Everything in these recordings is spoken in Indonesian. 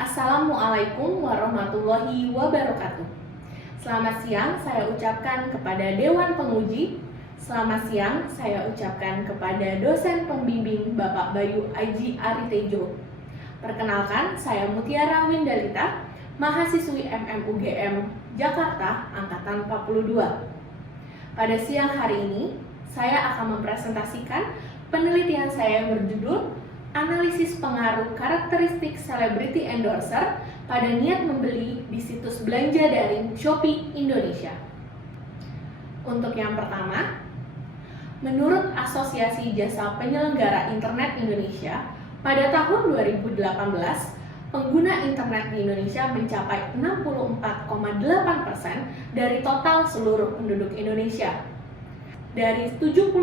Assalamualaikum warahmatullahi wabarakatuh. Selamat siang saya ucapkan kepada Dewan Penguji. Selamat siang saya ucapkan kepada dosen pembimbing Bapak Bayu Aji Aritejo. Perkenalkan, saya Mutiara Windalita, mahasiswi MMUGM Jakarta Angkatan 42. Pada siang hari ini, saya akan mempresentasikan penelitian saya yang berjudul Analisis pengaruh karakteristik selebriti endorser pada niat membeli di situs belanja daring Shopee Indonesia. Untuk yang pertama, menurut Asosiasi Jasa Penyelenggara Internet Indonesia, pada tahun 2018, pengguna internet di Indonesia mencapai 64,8% dari total seluruh penduduk Indonesia. Dari 70%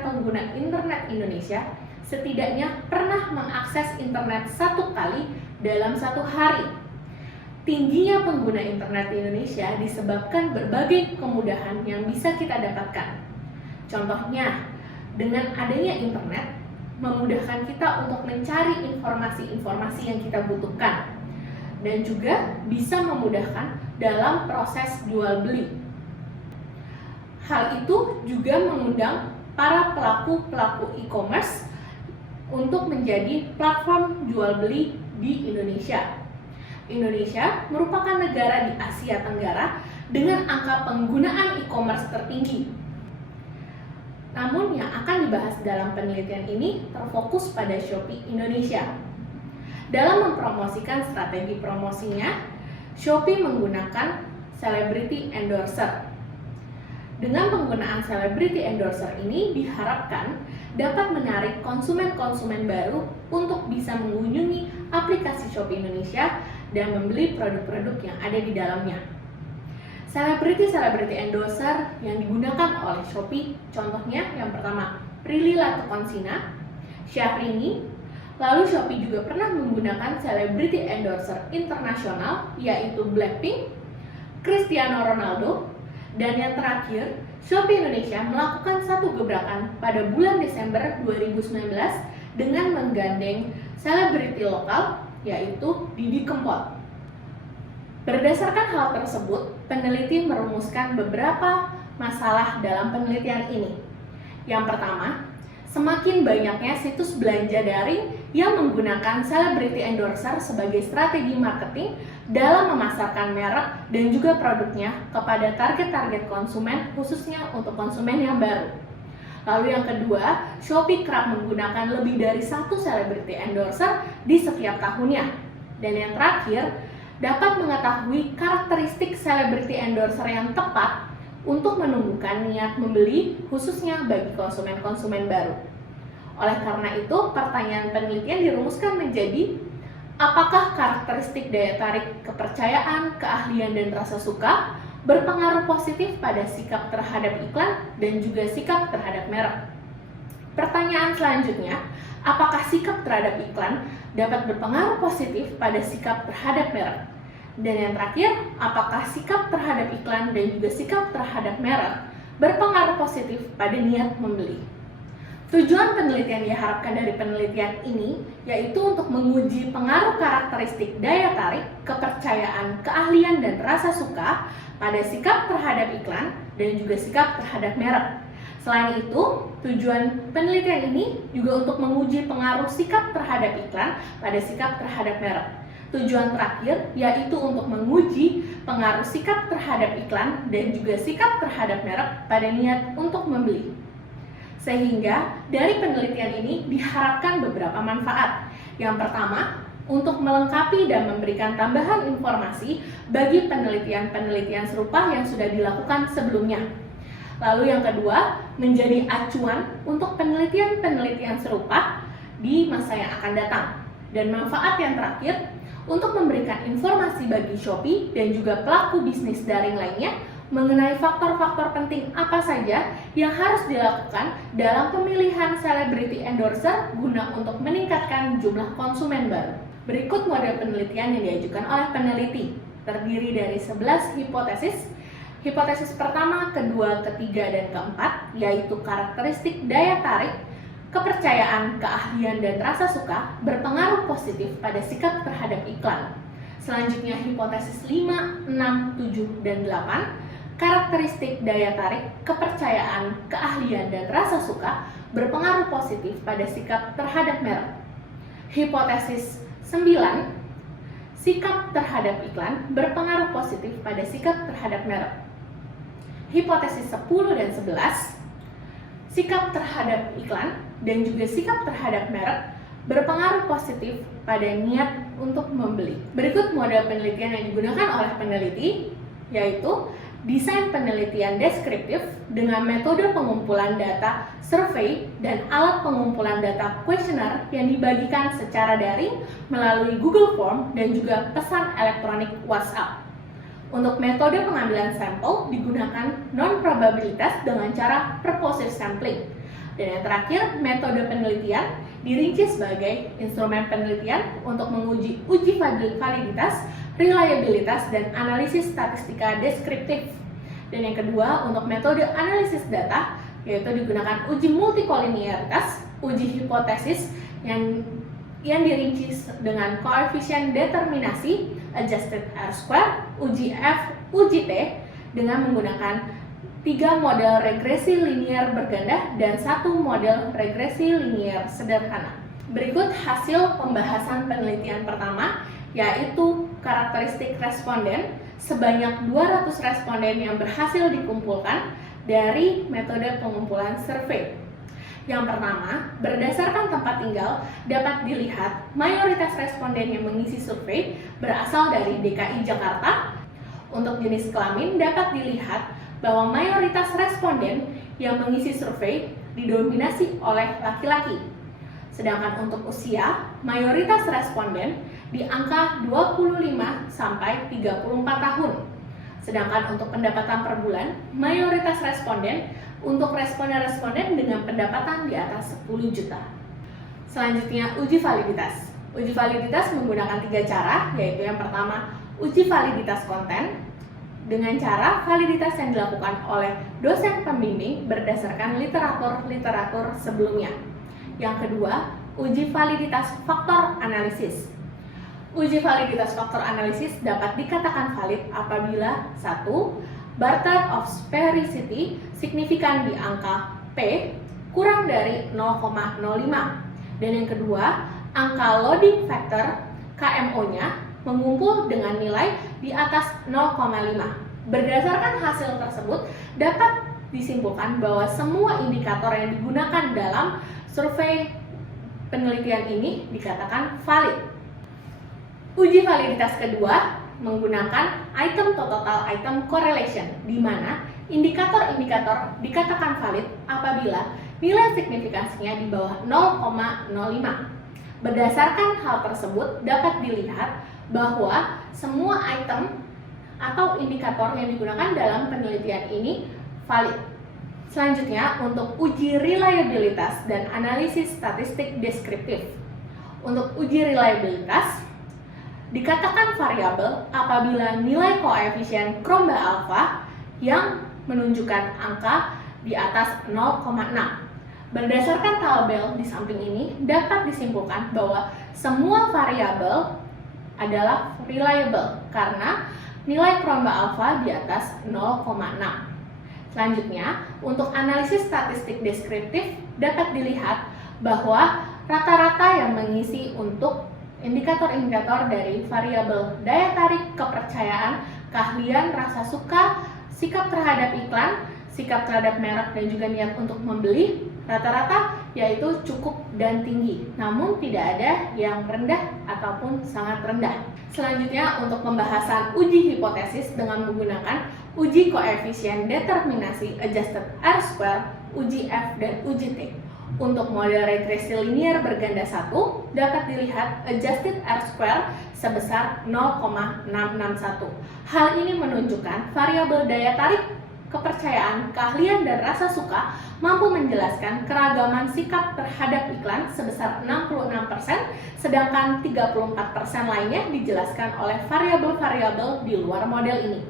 pengguna internet Indonesia, setidaknya pernah mengakses internet satu kali dalam satu hari. Tingginya pengguna internet di Indonesia disebabkan berbagai kemudahan yang bisa kita dapatkan. Contohnya, dengan adanya internet, memudahkan kita untuk mencari informasi-informasi yang kita butuhkan, dan juga bisa memudahkan dalam proses jual beli. Hal itu juga mengundang para pelaku e-commerce untuk menjadi platform jual beli di Indonesia. Indonesia merupakan negara di Asia Tenggara dengan angka penggunaan e-commerce tertinggi. Namun yang akan dibahas dalam penelitian ini terfokus pada Shopee Indonesia. Dalam mempromosikan strategi promosinya, Shopee menggunakan celebrity endorser. Dengan penggunaan celebrity endorser ini diharapkan dapat menarik konsumen-konsumen baru untuk bisa mengunjungi aplikasi Shopee Indonesia dan membeli produk-produk yang ada di dalamnya. Celebrity endorser yang digunakan oleh Shopee, contohnya yang pertama Prilly Latuconsina, Syahrini. Lalu Shopee juga pernah menggunakan celebrity endorser internasional yaitu Blackpink, Cristiano Ronaldo, dan yang terakhir, Shopee Indonesia melakukan satu gebrakan pada bulan Desember 2019 dengan menggandeng selebriti lokal yaitu Didi Kempot. Berdasarkan hal tersebut, peneliti merumuskan beberapa masalah dalam penelitian ini. Yang pertama, semakin banyaknya situs belanja daring yang menggunakan celebrity endorser sebagai strategi marketing dalam memasarkan merek dan juga produknya kepada target-target konsumen, khususnya untuk konsumen yang baru. Lalu yang kedua, Shopee kerap menggunakan lebih dari satu celebrity endorser di setiap tahunnya. Dan yang terakhir, dapat mengetahui karakteristik celebrity endorser yang tepat untuk menumbuhkan niat membeli, khususnya bagi konsumen-konsumen baru. Oleh karena itu, pertanyaan penelitian dirumuskan menjadi, apakah karakteristik daya tarik, kepercayaan, keahlian, dan rasa suka berpengaruh positif pada sikap terhadap iklan dan juga sikap terhadap merek? Pertanyaan selanjutnya, apakah sikap terhadap iklan dapat berpengaruh positif pada sikap terhadap merek? Dan yang terakhir, apakah sikap terhadap iklan dan juga sikap terhadap merek berpengaruh positif pada niat membeli? Tujuan penelitian diharapkan dari penelitian ini yaitu untuk menguji pengaruh karakteristik daya tarik, kepercayaan, keahlian, dan rasa suka pada sikap terhadap iklan dan juga sikap terhadap merek. Selain itu, tujuan penelitian ini juga untuk menguji pengaruh sikap terhadap iklan pada sikap terhadap merek. Tujuan terakhir yaitu untuk menguji pengaruh sikap terhadap iklan dan juga sikap terhadap merek pada niat untuk membeli. Sehingga dari penelitian ini diharapkan beberapa manfaat. Yang pertama, untuk melengkapi dan memberikan tambahan informasi bagi penelitian-penelitian serupa yang sudah dilakukan sebelumnya. Lalu yang kedua, menjadi acuan untuk penelitian-penelitian serupa di masa yang akan datang. Dan manfaat yang terakhir, untuk memberikan informasi bagi Shopee dan juga pelaku bisnis daring lainnya mengenai faktor-faktor penting apa saja yang harus dilakukan dalam pemilihan celebrity endorser guna untuk meningkatkan jumlah konsumen baru. Berikut model penelitian yang diajukan oleh peneliti, terdiri dari 11 hipotesis. Hipotesis pertama, kedua, ketiga, dan keempat, yaitu karakteristik daya tarik, kepercayaan, keahlian, dan rasa suka berpengaruh positif pada sikap terhadap iklan. Selanjutnya hipotesis 5, 6, 7, dan 8, karakteristik daya tarik, kepercayaan, keahlian, dan rasa suka berpengaruh positif pada sikap terhadap merek. Hipotesis 9, sikap terhadap iklan berpengaruh positif pada sikap terhadap merek. Hipotesis 10 dan 11, sikap terhadap iklan dan juga sikap terhadap merek berpengaruh positif pada niat untuk membeli. Berikut model penelitian yang digunakan oleh peneliti, yaitu desain penelitian deskriptif dengan metode pengumpulan data survei dan alat pengumpulan data kuesioner yang dibagikan secara daring melalui Google Form dan juga pesan elektronik WhatsApp. Untuk metode pengambilan sampel digunakan non-probabilitas dengan cara purposive sampling. Dan yang terakhir, metode penelitian dirinci sebagai instrumen penelitian untuk menguji uji validitas, reliabilitas, dan analisis statistika deskriptif. Dan yang kedua, untuk metode analisis data, yaitu digunakan uji multikoliniaritas, uji hipotesis yang dirinci dengan koefisien determinasi, adjusted R-square, uji F, uji T, dengan menggunakan 3 model regresi linear berganda dan 1 model regresi linear sederhana. Berikut hasil pembahasan penelitian pertama, yaitu karakteristik responden. Sebanyak 200 responden yang berhasil dikumpulkan dari metode pengumpulan survei. Yang pertama, berdasarkan tempat tinggal dapat dilihat mayoritas responden yang mengisi survei berasal dari DKI Jakarta. Untuk jenis kelamin dapat dilihat bahwa mayoritas responden yang mengisi survei didominasi oleh laki-laki. Sedangkan untuk usia, mayoritas responden di angka 25 sampai 34 tahun. Sedangkan untuk pendapatan per bulan, mayoritas responden untuk responden-responden dengan pendapatan di atas 10 juta. Selanjutnya, uji validitas. Uji validitas menggunakan 3 cara, yaitu yang pertama, uji validitas konten dengan cara validitas yang dilakukan oleh dosen pembimbing berdasarkan literatur sebelumnya. Yang kedua, uji validitas faktor analisis. Uji validitas faktor analisis dapat dikatakan valid apabila 1. Barthet of sphericity signifikan di angka P kurang dari 0,05. Dan yang kedua, angka loading factor KMO-nya mengumpul dengan nilai di atas 0,5. Berdasarkan hasil tersebut, dapat disimpulkan bahwa semua indikator yang digunakan dalam survei penelitian ini dikatakan valid. Uji validitas kedua menggunakan item to total item correlation, di mana indikator-indikator dikatakan valid apabila nilai signifikansinya di bawah 0,05. Berdasarkan hal tersebut dapat dilihat bahwa semua item atau indikator yang digunakan dalam penelitian ini valid. Selanjutnya, untuk uji reliabilitas dan analisis statistik deskriptif. Untuk uji reliabilitas, dikatakan variabel apabila nilai koefisien Kromba alpha yang menunjukkan angka di atas 0,6. Berdasarkan tabel di samping ini, dapat disimpulkan bahwa semua variabel adalah reliable karena nilai Kromba alpha di atas 0,6. Selanjutnya, untuk analisis statistik deskriptif dapat dilihat bahwa rata-rata yang mengisi untuk indikator-indikator dari variabel daya tarik, kepercayaan, keahlian, rasa suka, sikap terhadap iklan, sikap terhadap merek, dan juga niat untuk membeli, rata-rata yaitu cukup dan tinggi, namun tidak ada yang rendah ataupun sangat rendah. Selanjutnya, untuk pembahasan uji hipotesis dengan menggunakan uji koefisien determinasi adjusted R-square, uji F, dan uji T. Untuk model regresi linear berganda 1 dapat dilihat adjusted R-square sebesar 0,661. Hal ini menunjukkan variabel daya tarik, kepercayaan, keahlian, dan rasa suka mampu menjelaskan keragaman sikap terhadap iklan sebesar 66%, sedangkan 34% lainnya dijelaskan oleh variabel-variabel di luar model ini.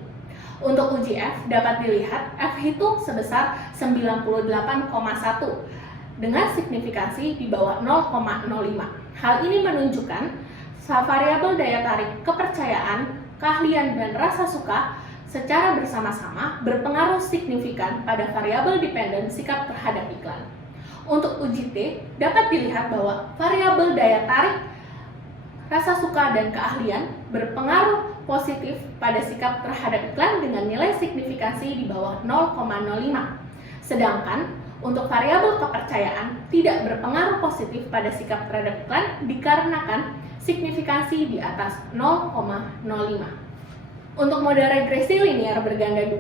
Untuk uji F dapat dilihat F hitung sebesar 98,1 dengan signifikansi di bawah 0,05. Hal ini menunjukkan variabel daya tarik, kepercayaan, keahlian, dan rasa suka secara bersama-sama berpengaruh signifikan pada variabel dependen sikap terhadap iklan. Untuk uji T, dapat dilihat bahwa variabel daya tarik, rasa suka, dan keahlian berpengaruh positif pada sikap terhadap iklan dengan nilai signifikansi di bawah 0,05. Sedangkan untuk variabel kepercayaan tidak berpengaruh positif pada sikap terhadap iklan dikarenakan signifikansi di atas 0,05. Untuk model regresi linear berganda 2,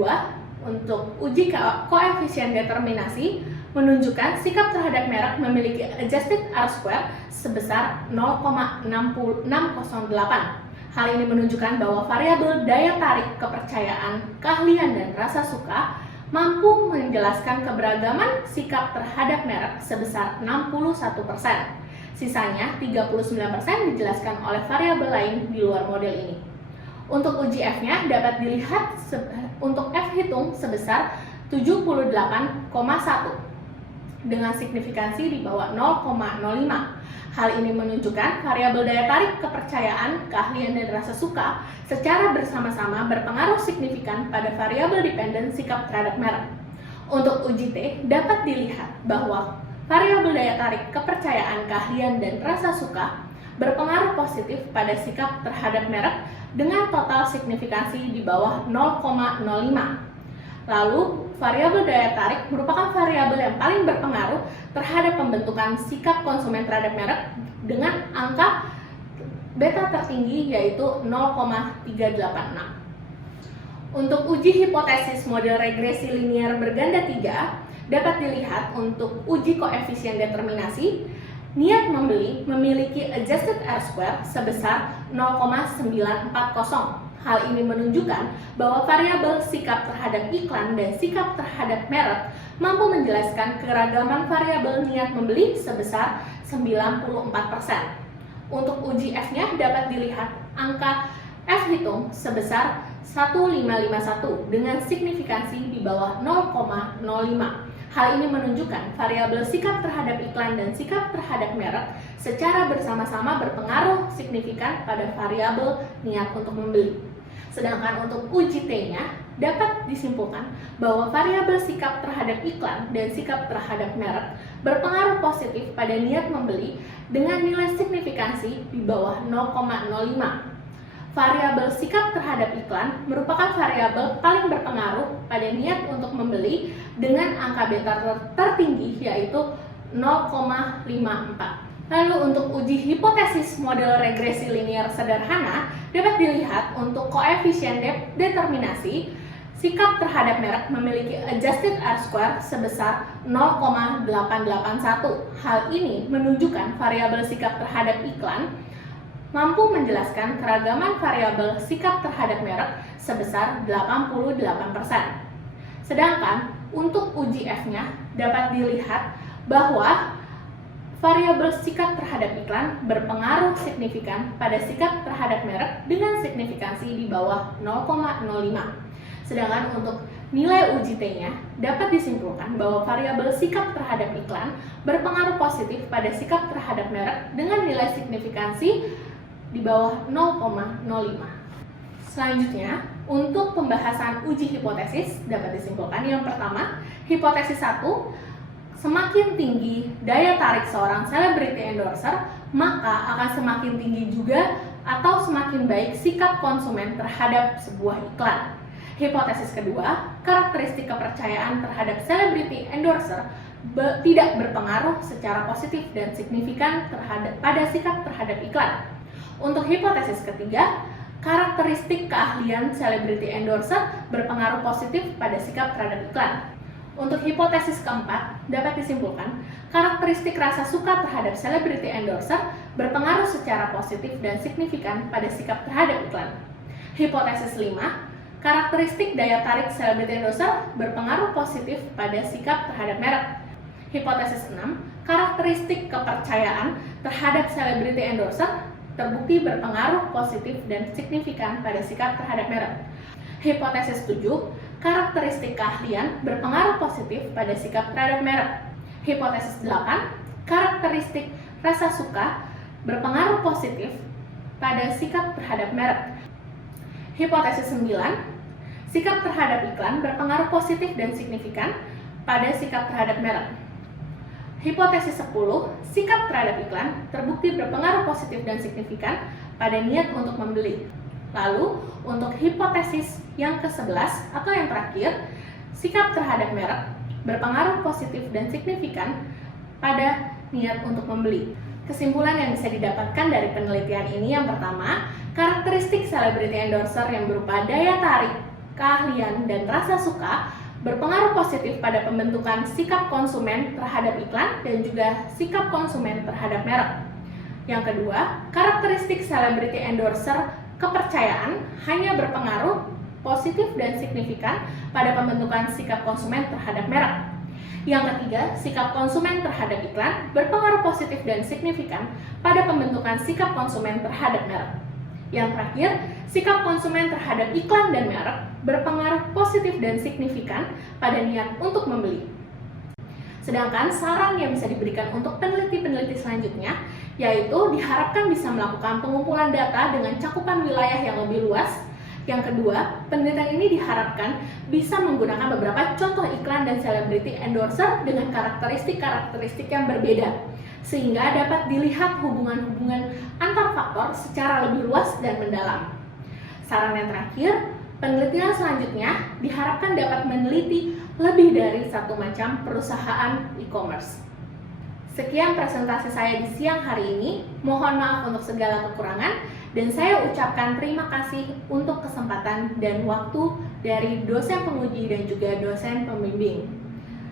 untuk uji koefisien determinasi menunjukkan sikap terhadap merek memiliki adjusted R-square sebesar 0,608. Hal ini menunjukkan bahwa variabel daya tarik, kepercayaan, keahlian, dan rasa suka mampu menjelaskan keberagaman sikap terhadap merek sebesar 61%. Sisanya 39% dijelaskan oleh variabel lain di luar model ini. Untuk uji F-nya dapat dilihat untuk F hitung sebesar 78,1 dengan signifikansi di bawah 0,05. Hal ini menunjukkan variabel daya tarik, kepercayaan, keahlian, dan rasa suka secara bersama-sama berpengaruh signifikan pada variabel dependen sikap terhadap merek. Untuk uji T dapat dilihat bahwa variabel daya tarik, kepercayaan, keahlian, dan rasa suka berpengaruh positif pada sikap terhadap merek dengan total signifikansi di bawah 0,05. Lalu, variabel daya tarik merupakan variabel yang paling berpengaruh terhadap pembentukan sikap konsumen terhadap merek dengan angka beta tertinggi yaitu 0,386. Untuk uji hipotesis model regresi linear berganda 3 dapat dilihat untuk uji koefisien determinasi, niat membeli memiliki adjusted R-square sebesar 0,940. Hal ini menunjukkan bahwa variabel sikap terhadap iklan dan sikap terhadap merek mampu menjelaskan keragaman variabel niat membeli sebesar 94%. Untuk uji F-nya dapat dilihat angka F hitung sebesar 1551 dengan signifikansi di bawah 0,05. Hal ini menunjukkan variabel sikap terhadap iklan dan sikap terhadap merek secara bersama-sama berpengaruh signifikan pada variabel niat untuk membeli. Sedangkan untuk uji T-nya dapat disimpulkan bahwa variabel sikap terhadap iklan dan sikap terhadap merek berpengaruh positif pada niat membeli dengan nilai signifikansi di bawah 0,05. Variabel sikap terhadap iklan merupakan variabel paling berpengaruh pada niat untuk membeli dengan angka beta tertinggi yaitu 0,54. Lalu untuk uji hipotesis model regresi linear sederhana dapat dilihat untuk koefisien determinasi, sikap terhadap merek memiliki adjusted R-square sebesar 0,881. Hal ini menunjukkan variabel sikap terhadap iklan mampu menjelaskan keragaman variabel sikap terhadap merek sebesar 88%. Sedangkan untuk uji F-nya dapat dilihat bahwa variabel sikap terhadap iklan berpengaruh signifikan pada sikap terhadap merek dengan signifikansi di bawah 0,05. Sedangkan untuk nilai uji T-nya dapat disimpulkan bahwa variabel sikap terhadap iklan berpengaruh positif pada sikap terhadap merek dengan nilai signifikansi di bawah 0,05. Selanjutnya, untuk pembahasan uji hipotesis dapat disimpulkan yang pertama, hipotesis 1, semakin tinggi daya tarik seorang celebrity endorser, maka akan semakin tinggi juga atau semakin baik sikap konsumen terhadap sebuah iklan. Hipotesis kedua, karakteristik kepercayaan terhadap celebrity endorser tidak berpengaruh secara positif dan signifikan pada sikap terhadap iklan. Untuk hipotesis ketiga, karakteristik keahlian celebrity endorser berpengaruh positif pada sikap terhadap iklan. Untuk hipotesis keempat, dapat disimpulkan, karakteristik rasa suka terhadap celebrity endorser berpengaruh secara positif dan signifikan pada sikap terhadap iklan. Hipotesis 5, karakteristik daya tarik celebrity endorser berpengaruh positif pada sikap terhadap merek. Hipotesis 6, karakteristik kepercayaan terhadap celebrity endorser terbukti berpengaruh positif dan signifikan pada sikap terhadap merek. Hipotesis 7, karakteristik keahlian berpengaruh positif pada sikap terhadap merek. Hipotesis 8, karakteristik rasa suka berpengaruh positif pada sikap terhadap merek. Hipotesis 9, sikap terhadap iklan berpengaruh positif dan signifikan pada sikap terhadap merek. Hipotesis 10, sikap terhadap iklan terbukti berpengaruh positif dan signifikan pada niat untuk membeli. Lalu, untuk hipotesis yang ke-11 atau yang terakhir, sikap terhadap merek berpengaruh positif dan signifikan pada niat untuk membeli. Kesimpulan yang bisa didapatkan dari penelitian ini yang pertama, karakteristik celebrity endorser yang berupa daya tarik, keahlian, dan rasa suka berpengaruh positif pada pembentukan sikap konsumen terhadap iklan dan juga sikap konsumen terhadap merek. Yang kedua, karakteristik celebrity endorser kepercayaan hanya berpengaruh positif dan signifikan pada pembentukan sikap konsumen terhadap merek. Yang ketiga, sikap konsumen terhadap iklan berpengaruh positif dan signifikan pada pembentukan sikap konsumen terhadap merek. Yang terakhir, sikap konsumen terhadap iklan dan merek berpengaruh positif dan signifikan pada niat untuk membeli. Sedangkan saran yang bisa diberikan untuk peneliti-peneliti selanjutnya yaitu diharapkan bisa melakukan pengumpulan data dengan cakupan wilayah yang lebih luas. Yang kedua, penelitian ini diharapkan bisa menggunakan beberapa contoh iklan dan celebrity endorser dengan karakteristik-karakteristik yang berbeda, sehingga dapat dilihat hubungan-hubungan antar faktor secara lebih luas dan mendalam. Saran yang terakhir, penelitian selanjutnya diharapkan dapat meneliti lebih dari satu macam perusahaan e-commerce. Sekian presentasi saya di siang hari ini. Mohon maaf untuk segala kekurangan dan saya ucapkan terima kasih untuk kesempatan dan waktu dari dosen penguji dan juga dosen pembimbing.